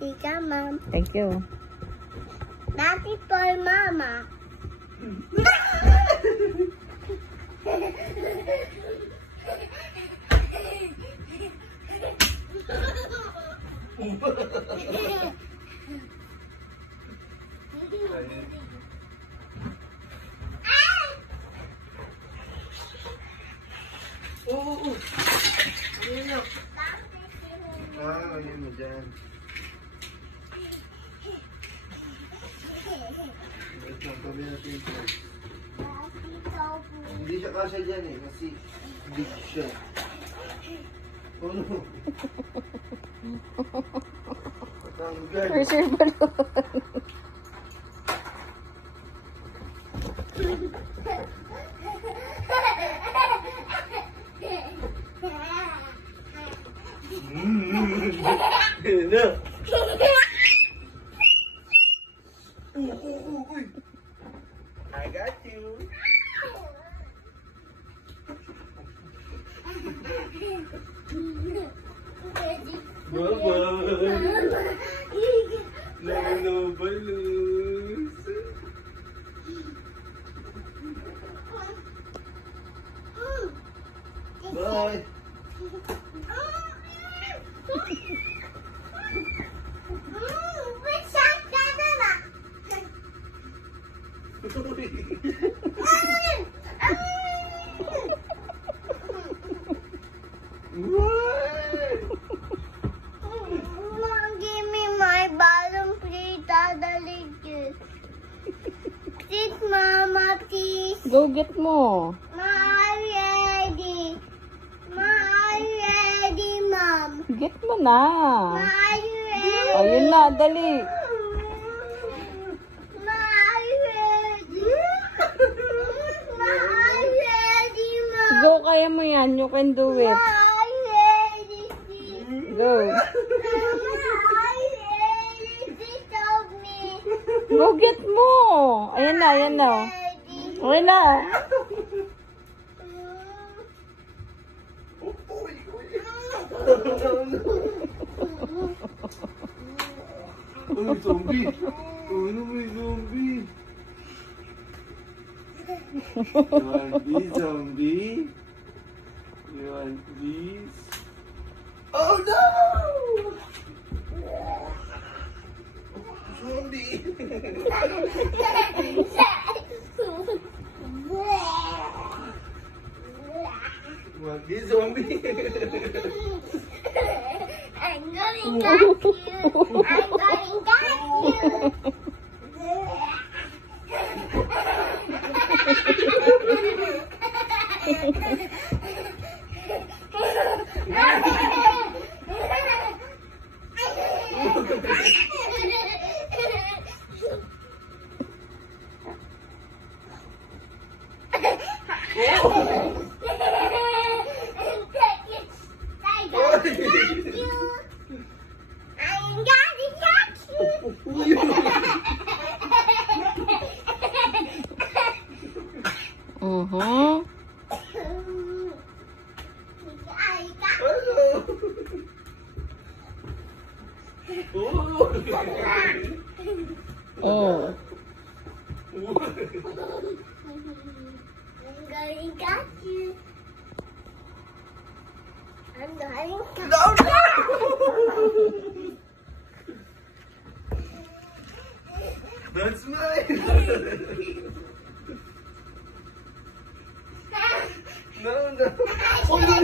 Ika, Mom. Thank you. That is for Mama. Oo. Ano na? Ayun mo dyan. Wait lang, kami natin ito. Hindi siya kasya dyan eh, kasi big siya. Oh no. Patanggal. Pressure balloon. Ayun na. Uy. I got you. Bye-bye. No balloons. Bye. Mom, give me my balloon, please, Daddy. Please, Mama, please. Go get mo. I'm ready. I'm ready, Mom. Get mo na. I'm ready. Ayun na, dali. I'm ready. I'm ready, Mom. Go, kaya mo yan. You can do it. I'm ready. Go. I'm ready. Please help me. Go get mo. Ayan na, ayan na. Ready. Ayan na. May zombie. Ano may zombie? You want these zombie? You want these? Oh no! Zombie! You want these zombie? I'm going to get you. I'm going to get you. Mhm. Oh. I'm going to get you. I'm going to No, no! That's mine! No, no! Oh, no.